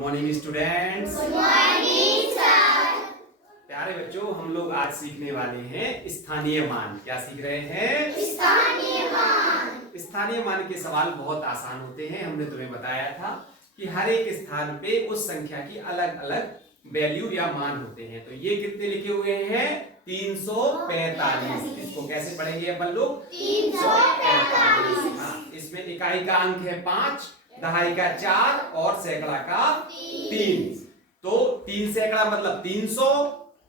Morning students. Good morning sir. प्यारे बच्चों, हम लोग आज सीखने वाले हैं स्थानीय मान। क्या सीख रहे हैं? स्थानीय मान। स्थानीय मान के सवाल बहुत आसान होते हैं। हमने तुम्हें बताया था कि हर एक स्थान पे उस संख्या की अलग अलग वैल्यू या मान होते हैं। तो ये कितने लिखे हुए हैं? 345। इसको कैसे पढ़ेंगे अपन लोग? 345। हाँ, इसमें इकाई का अंक है 5, दहाई का 4 और सैकड़ा का 3। तो 3 सैकड़ा मतलब 300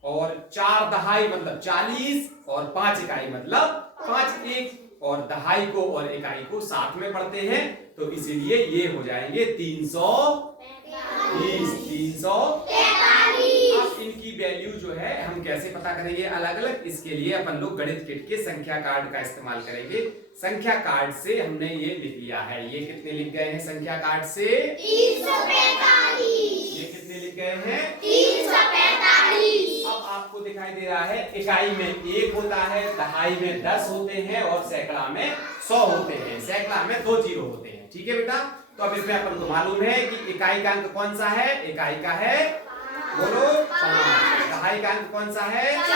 और 4 दहाई मतलब 40 और 5 इकाई मतलब 5 एक, और दहाई को और इकाई को साथ में पढ़ते हैं तो इसीलिए ये हो जाएंगे 330, 343। अब इनकी वैल्यू जो है हम कैसे पता करेंगे अलग अलग? इसके लिए अपन लोग गणित किट के संख्या कार्ड का इस्तेमाल करेंगे। संख्या कार्ड से हमने ये लिख लिया है। ये कितने लिख गए हैं संख्या कार्ड से? 345। ये कितने लिख गए हैं? 345। अब आपको दिखाई दे रहा है इकाई में 1 होता है, दहाई में 10 होते हैं और सैकड़ा में 100 होते हैं। सैकड़ा में 2 जीरो होते हैं। ठीक है बेटा? तो अब इसमें अपन को मालूम है कि इकाई का अंक कौन सा है? इकाई का है, बोलो, 5। दहाई का अंक कौन सा है? 4।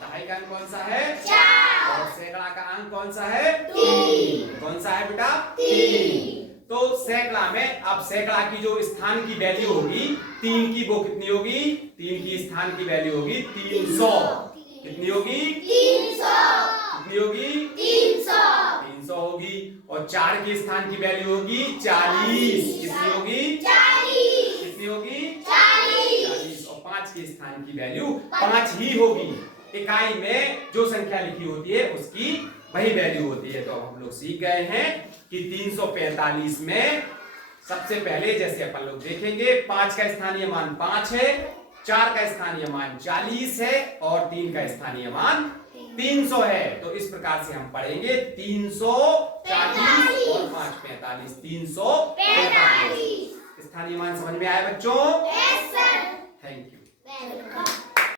दहाई का अंक कौन सा है? 4। और सैकड़ा का अंक कौन सा है? 3। कौन सा है बेटा? 3। तो सैकड़ा में अब सैकड़ा की जो स्थान की वैल्यू होगी 3 की, वो कितनी होगी? 3 की स्थान की वैल्यू होगी 300। कितनी होगी? 300। कितनी होगी? 300। 300 होगी। और 4 के स्थान की वैल्यू होगी 40। कितनी होगी? 40। कितनी होगी? 40। और 5 के स्थान की वैल्यू 5 ही होगी। इकाई में जो संख्या लिखी होती है उसकी वही वैल्यू होती है। तो अब हम लोग सीख गए हैं कि 345 में सबसे पहले जैसे अपन लोग देखेंगे 5 का स्थानीय मान 5 है, 4 का स्थानीय मान 40 है और 3 का स्थानीय मान 300 है। तो इस प्रकार से हम पढ़ेंगे 340 और 5 45, 345। स्थानीय मान समझ में आया बच्चों?